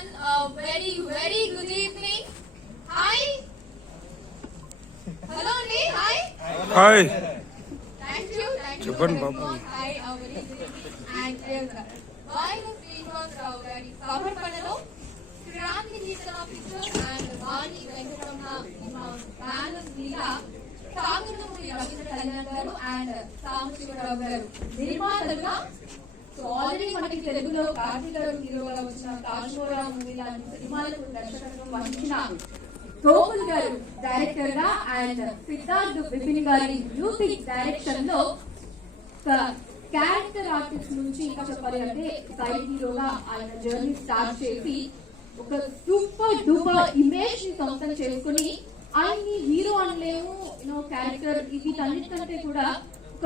everyone. Very good evening. Hi. Hello, Lee. Hi. Hi. Thank you. Japan, Babu. Hi, very good evening. And why the screen was very covered panel. Kranti Nitana pictures and Vani Venkatamna Banners Nila. Samanamuri Ravindra Kalyan garu and Samushikaravu garu. Nirmataluga. So already మనకి తెలుగులో కార్తీక్ గారు హీరోగా వచ్చిన Kashmora movie లాంటి సినిమాలకు దర్శకత్వం వహించిన గోకుల్ గారు డైరెక్టర్ గా అండ్ సిద్ధార్థ్ విపిన్ గారి మ్యూజిక్ డైరెక్షన్ లో క్యారెక్టర్ ఆర్టిస్ట్ నుంచి ఇంకా చెప్పాలి అంటే సైడ్ హీరోగా ఆయన జర్నీ స్టార్ట్ చేసి ఒక సూపర్ డూపర్ ఇమేజ్ ని సొంతం చేసుకుని ఆయన్ని హీరో అనలేము క్యారెక్టర్ వీటన్నిటికంటే కూడా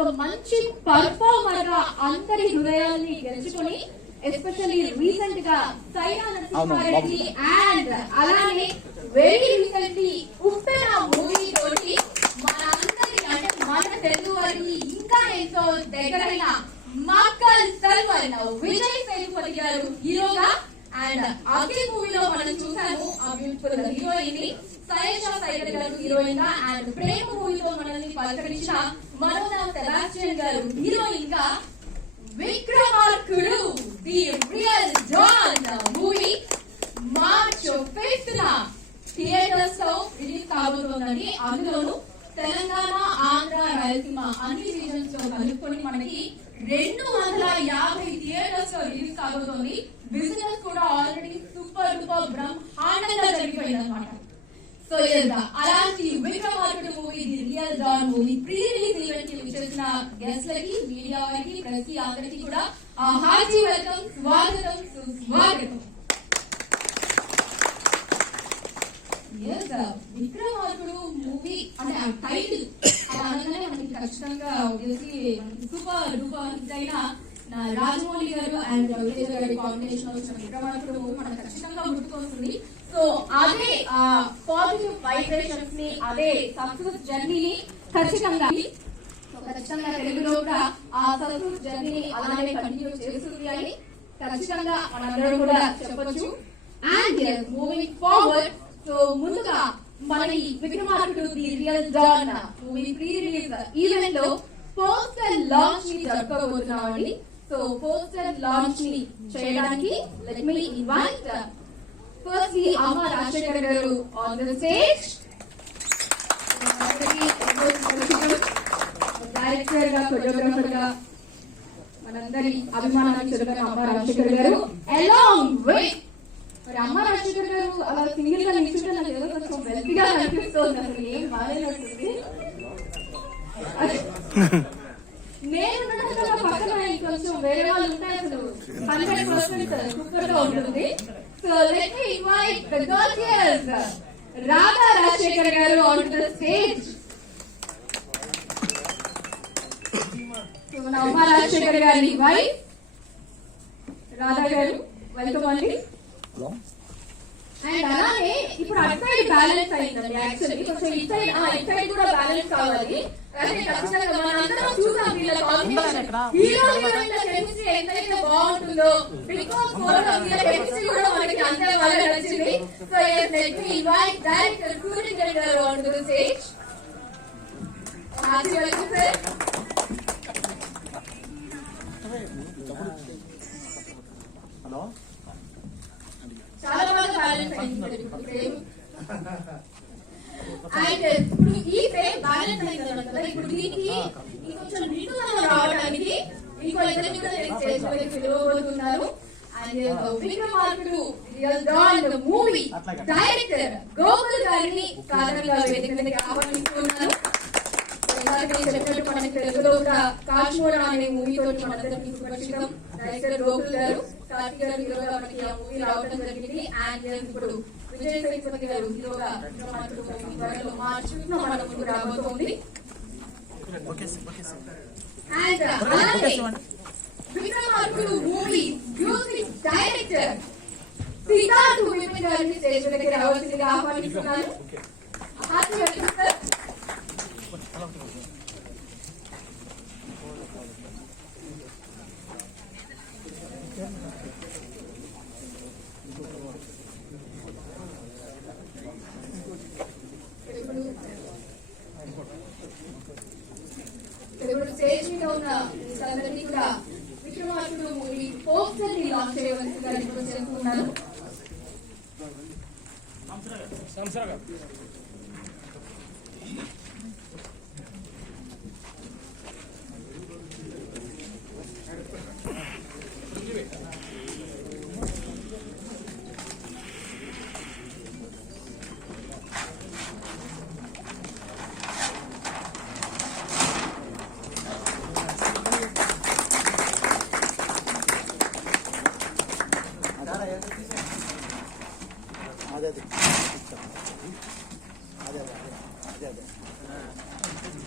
ఒక మంచి పర్ఫార్మర్ గా అందరి హృదయాల్ని గెలుచుకొని ఎస్పెషల్లీ రీసెంట్ గా సైరా నరసింహారెడ్డి అండ్ అలానే వెరీ రీసెంట్లీ ఉప్పెన మూవీ తోటి మనందరి అంటే మన తెలుగు వారికి ఇంకా ఎంతో దగ్గరైన మక్కల్ సల్మాన్ విజయ్ సేతుపతి గారు హీరోగా అండ్ అఖిల్ మూవీలో మనం చూసాము ఆ బ్యూటిఫుల్ హీరోయిన్ ని సయేషా సైగల్ గారు హీరోయిన్ గా అండ్ ప్రేమ మూవీలో మనల్ని పలకరించిన మనోనా సెబాస్టియన్ గారు హీరోయిన్ గా Vikramarkudu the real don movie March 5th theatres లో రిలీజ్ కాబోతోందండి. అందులోను తెలంగాణ, ఆంధ్ర, రాయలసీమ అన్ని రీజన్స్ లో కలుపుకొని మనకి 250 థియేటర్స్ లో రిలీజ్ కాబోతోంది. బిజినెస్ కూడా ఆల్రెడీ సూపర్ డూపర్ బ్రహ్మాండంగా జరిగిపోయింది అనమాట. సో అలాంటి Vikramarkudu movie the real don movie pre release event కి విచ్చేసిన గెస్ట్ లకి, మీడియా వారికి, ప్రెస్ అందరికి కూడా హార్టీ వెల్కమ్, స్వాగతం, సుస్వాగతం. విక్రమార్కుడు మూవీ అంటే ఆ టైటిల్ అనగానే మనకి ఖచ్చితంగా సూపర్ డూపర్ హిట్ అయిన రాజమౌళి గారు అండ్ రవితేజ గారి కాంబినేషన్ వచ్చిన విక్రమార్కుడు మూవీ మనకు ఖచ్చితంగా గుర్తుకొస్తుంది. సో అదే పాజిటివ్ వైబ్రేషన్స్ ని, అదే సక్సెస్ జర్నీని ఖచ్చితంగా తెలుగులో కూడా ఆ సక్సెస్ జర్నీని అలానే కంటిన్యూ చేస్తుంది అని ఖచ్చితంగా మనందరూ కూడా చెప్పొచ్చు. అండ్ మూవింగ్ ఫార్వర్డ్, సో ముందుగా మన ఈ Vikramarkudu the real don movie pre release event లో పోస్టర్ లాంచ్ ని జరుపుకోబోతున్నామండి. సో పోస్టర్ లాంచ్ ని చేయడానికి లెట్ మీ ఇన్వైట్ ఫస్ట్లీ అమ్మ Rajasekhar garu on the stage. Director గా, కొరియోగ్రాఫర్ గా మనందరి అభిమానాన్ని చెందిన అమ్మ రాజశేఖర్ గారు అలాంగ్ విత్ మరి అమ్మ రాజశేఖర్ గారు అలా సింగిల్ గా నిల్చుంటే నాకు ఏదో కొంచెం వెల్తీగా అనిపిస్తుంది. అసలు ఏం బాగాలేనట్టుంది. నేను పక్కన కొంచెం వేరే వాళ్ళు ఉంటాయి. అసలు 100% సూపర్ గా ఉంటుంది. So let me invite the gorgeous Radha Rajasekhar garu on the stage. So మన అమ్మ రాజశేఖర్ గారి వైఫ్ రాధా గారు వెల్కమ్ అండి. అండ్ అలానే ఇప్పుడు అటు సైడ్ బ్యాలెన్స్ అయిందండి. యాక్చువల్లీ కొంచెం ఇటు సైడ్ కూడా బ్యాలెన్స్ కావాలి. అంటే ఖచ్చితంగా మనందరం చూసాం వీళ్ళ కాంబినేషన్, హీరో హీరోయిన్ల కెమిస్ట్రీ ఎంతైతే బాగుంటుందో బిగ్ బాస్ 4 వీళ్ళ కెమిస్ట్రీ కూడా మనకి అంతే బాగా నచ్చింది. So let me invite director Surya garu on the stage. Hearty welcome sir. Hello, చాలా బాగా బ్యాలెన్స్ అయింది అండ్ ఇప్పుడు ఈ ఫ్రేమ్ బ్యాలెన్స్ అయింది కదా. ఇప్పుడు దీనికి ఇంకొంచెం నిండుదనం రావడానికి ఇంకో ఇద్దరిని కూడా స్టేజ్ పైకి పిలవబోతున్నారు. And Vikramarkudu real don movie director Gokul గారిని సాధారణంగా వేదిక మీదకి ఆహ్వానిస్తున్నారు. చెప్పినట్టు మనకి తెలుగులో కూడా కాశ్మోరా అనే మూవీ తోటి మనందరికీ సుపరిచితం. డైరెక్టర్ గోకుల్ గారు, కార్తీక్ గారు హీరోగా మనకి ఆ మూవీ రావడం జరిగింది. అండ్ ఇప్పుడు విజయ్ సేతుపతి గారు హీరోగా విక్రమార్కుడు త్వరలో మార్చ్ 5th మన ముందుకు రాబోతోంది. అండ్ అలానే Vikramarkudu movie music director Siddharth Vipin గారిని స్టేజ్ దగ్గర రావాల్సిందిగా ఆహ్వానిస్తున్నాను. Hearty welcome sir. కోరుతున్నాను.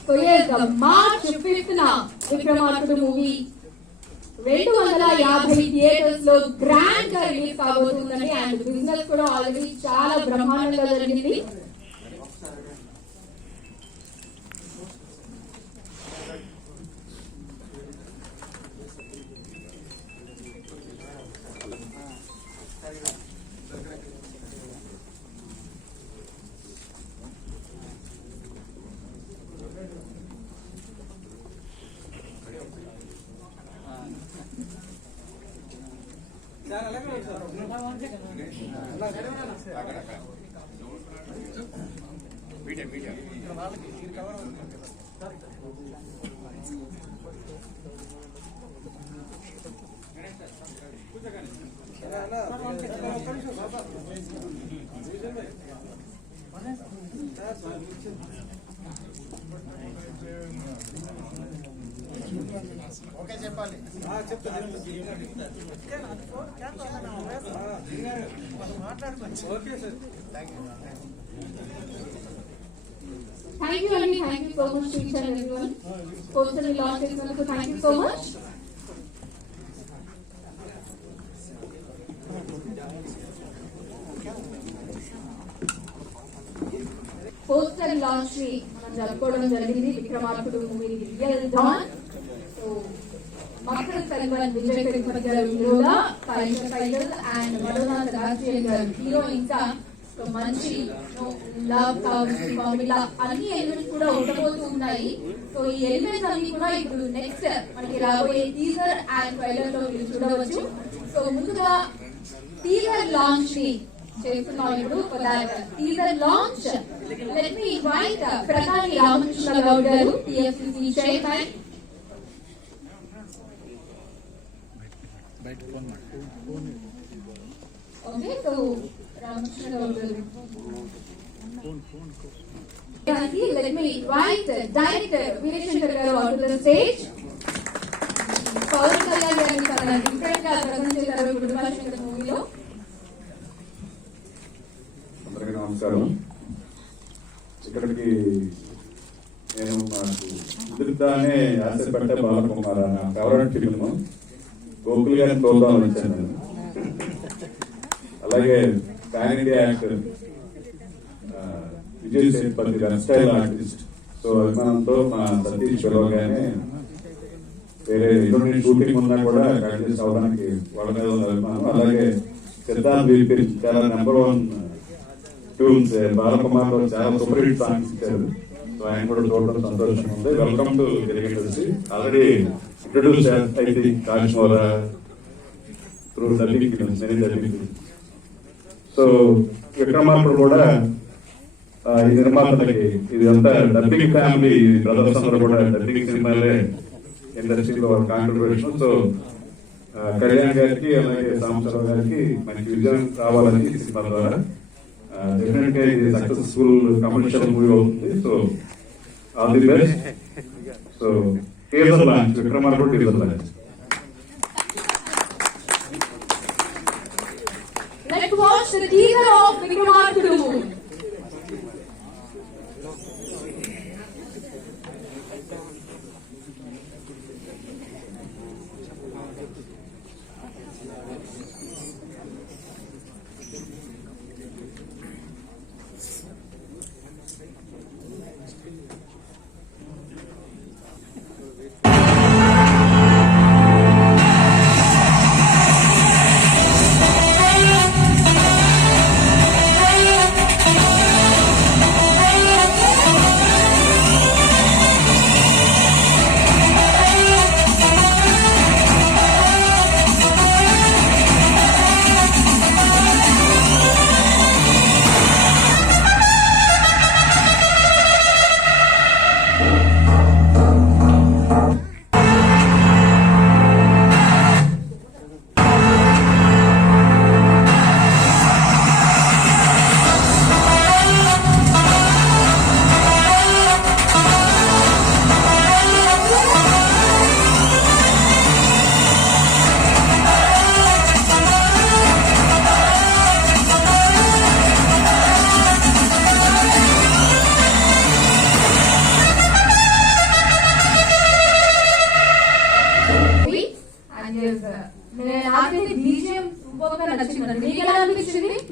So yes, the March 5th na Vikramarkudu movie 250 theatres లో గ్రాండ్ గా రిలీజ్ కాబోతుందండి. అండ్ బిజినెస్ కూడా ఆల్రెడీ చాలా బ్రహ్మాండంగా జరిగింది. Thank you, Andy. Thank you so much to each and everyone. Personally, launch చేసినందుకు thank you so much. Poster launch ని మనం జరుపుకోవడం జరిగింది. Vikramarkudu movie real don. So Makkal Selvan Vijay Sethupathi garu హీరోగా, పైసల్ పైసల్ అండ్ మడోనా సదాశివన్ గారు హీరోయిన్ గా మంచి లవ్ కామెడీలా అన్ని ఎలిమెంట్స్ కూడా ఉండబోతూ ఉన్నాయి. సో ఈ ఎలిమెంట్స్ అన్ని కూడా ఇప్పుడు నెక్స్ట్ మనకి రాబోయే టీజర్ అండ్ ట్రైలర్ లో మీరు చూడవచ్చు. సో ముందుగా టీజర్ లాంచ్ ని చేస్తున్నాం. ఇప్పుడు teaser launch let me invite ప్రధాని రామకృష్ణ గౌడ్ గారు, TFCC chairman. Okay, so Ramakrishna Goud గారు. Let me invite director Veerashankar garu onto the stage. Pawan Kalyan garu చాలా డిఫరెంట్ గా ప్రజెంట్ చేశారు కుటుంబాశంకర్ మూవీలో. అందరికీ నమస్కారం. ఇక్కడికి నేను నాకు కుదురుతానే ఆశపడ్డ బాలకుమార నా ఫేవరెట్ ఫిల్మ్ గోకుల్ గారిని చూద్దామని వచ్చాను నేను. అలాగే pan India actor Vijay Sethupathi గారి స్టైల్ ఆర్టిస్ట్. సో అభిమానంతో మా సతీష్ పిలవగానే వేరే ఎటువంటి షూటింగ్ ఉన్నా కూడా కంటిన్యూస్ అవడానికి వాళ్ళ మీద ఉన్న అభిమానం. అలాగే సిద్ధార్థ్ వీపీ చాలా నెంబర్ 1 ట్యూన్స్ బాలకుమార్ లో చాలా సూపర్ హిట్ సాంగ్స్ ఇచ్చారు. సో ఆయన కూడా చూడడం సంతోషంగా ఉంది. Welcome to Telugu industry. Already introduce అయితే Kashmora through dubbing films, many dubbing films. So Vikramarkudu కూడా ఈ నిర్మాతలకి ఇదంతా డబ్బింగ్ ఫ్యామిలీ బ్రదర్స్ అందరూ కూడా డబ్బింగ్ సినిమాలే ఇండస్ట్రీలో కాంట్రిబ్యూషన్. సో కళ్యాణ్ గారికి అలాగే సాంబశివరావు గారికి మంచి విజయం రావాలని సినిమా ద్వారా డెఫినెట్ గా ఇది సక్సెస్ఫుల్ కమర్షియల్ మూవీ అవుతుంది. So all the best. So teaser launch Vikramarkudu teaser launch. Let's watch the teaser of విక్రమార్కుడు.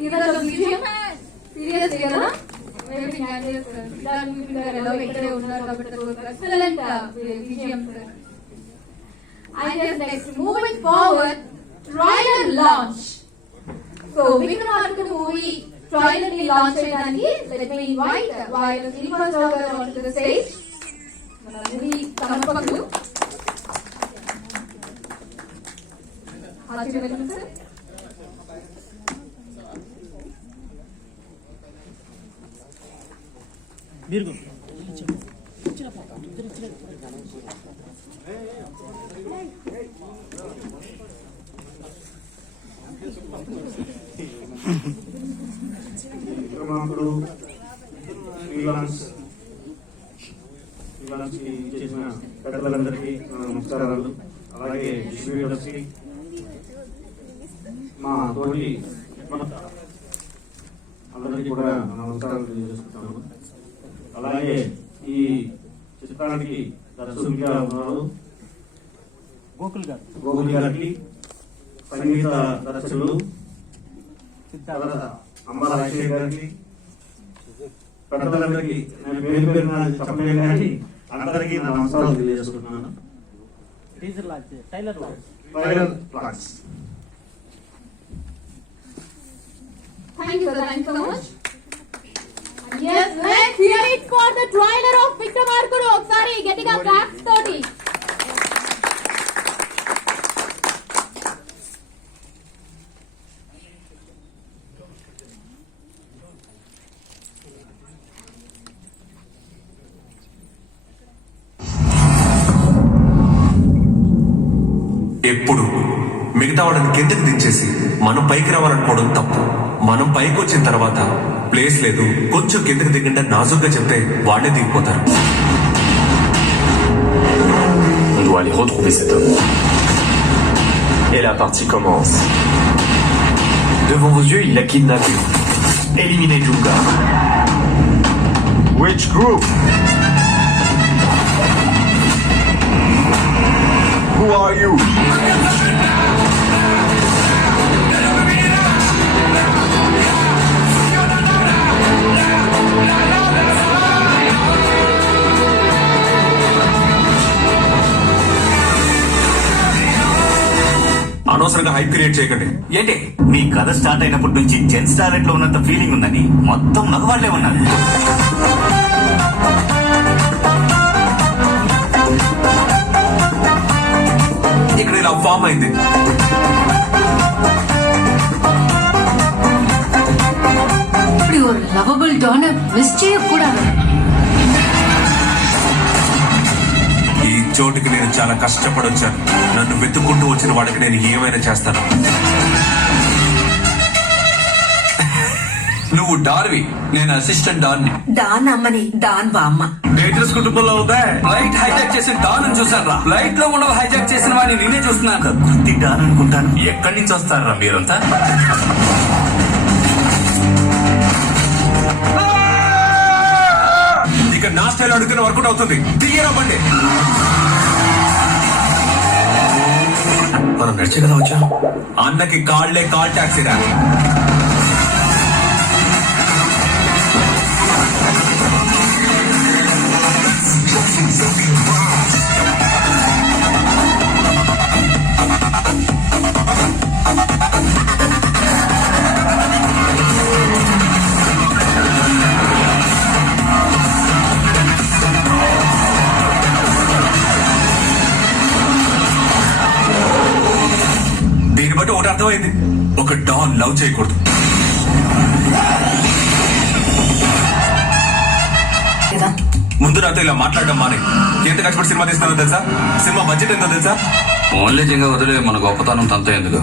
ఈరోజు విజయం సీరియస్ కదా మేబీ ఇక్కడే ఉన్నారు కాబట్టి ఎక్సలెంట్ విజయం sir. And just next, moving forward, trailer launch. So, Vikramarka movie trailer ni launch cheyadani. Let me invite Viola Srinivasarao garu onto the stage. Mana movie samapakulu. Hachi welcome sir. Virgo. Vikramarkudu freelance కి చేసిన పెద్దలందరికీ నమస్కారాలు. అలాగే డిస్ట్రిబ్యూటర్స్కి, మా తోటి అందరికీ కూడా నమస్కారాలు తెలియజేస్తున్నాను. అలాగే ఈ చిత్రానికి దర్శకుడిగా ఉన్నారు గోకుల్ గారికి, సంగీత దర్శకులు అమ్మ రాజశేఖర్ గారికి, పెద్దలందరికీ నేను పేరు పేరు చెప్పలేను కానీ అందరికీ నా నమస్కారాలు తెలియజేస్తున్నాను. Tailor plans. Thank you so much. Yes, let's hear it for the trailer of Vikramarkudu. Sorry, getting a claps toti. ఎప్పుడు మిగతా వాళ్ళని కిందకి దించేసి మనం పైకి రావాలనుకోవడం తప్పు. మనం పైకి వచ్చిన తర్వాత ప్లేస్ లేదు, కొంచెం కిందకి దిగండి నాజుగ్గా చెప్తే వాళ్ళే దిగిపోతారు. On doit aller retrouver cet homme. Et la partie commence. Devant vos yeux, il a kidnappé. Éliminez Junga. Which group? Who are you? అనవసరంగా హైప్ క్రియేట్ చేయకండి. ఏంటి మీ కథ స్టార్ట్ అయినప్పటి నుంచి జెన్ స్టార్ లో ఉన్నంత ఫీలింగ్ ఉందని మొత్తం మగవాళ్లే ఉన్నారు. ఇక్కడ ఇలా ఫామ్ అయింది. இப்படி ஒரு லவபிள் டானை மிஸ் செய்யக்கூடாது. ఈ చోటుకి నేను చాలా కష్టపడి వచ్చాను. నన్ను వెతుక్కుంటూ వచ్చిన వాడికి నేను ఏమైనా చేస్తాను. నువ్వు డార్వి, నేను అసిస్టెంట్ డాన్. డాన్ అమ్మని డాన్ బామ్మ. డేటర్స్ కుటుంబంలో ఉందా? ఫ్లైట్ హైజాక్ చేసిన డాన్ చూసాను రా. ఫ్లైట్ లో ఉండవు హైజాక్ చేసిన వాడిని నేనే చూస్తున్నాను. కృతి డాన్ అనుకుంటాను. ఎక్కడి నుంచి వస్తారా మీరంతా? ఇక నా స్టైల్ అడుగుతున్న వర్కౌట్ అవుతుంది. దిగేరవ్వండి. మనం నడిచే కదా వచ్చాం. అన్నకి కాళ్లే కాల్ టాక్సీరా. దీన్ని బట్టి ఒకటి అర్థమైంది, ఒక డాన్ లవ్ చేయకూడదు. ముందు నాతో ఇలా మాట్లాడడం మానే. ఎంత కష్టపడి సినిమా తీస్తానో తెలుసా? సినిమా బడ్జెట్ ఎంతో తెలుసా? ఓన్లీ జింగ వదిలే మన గొప్పతనం తంత ఎందుకు?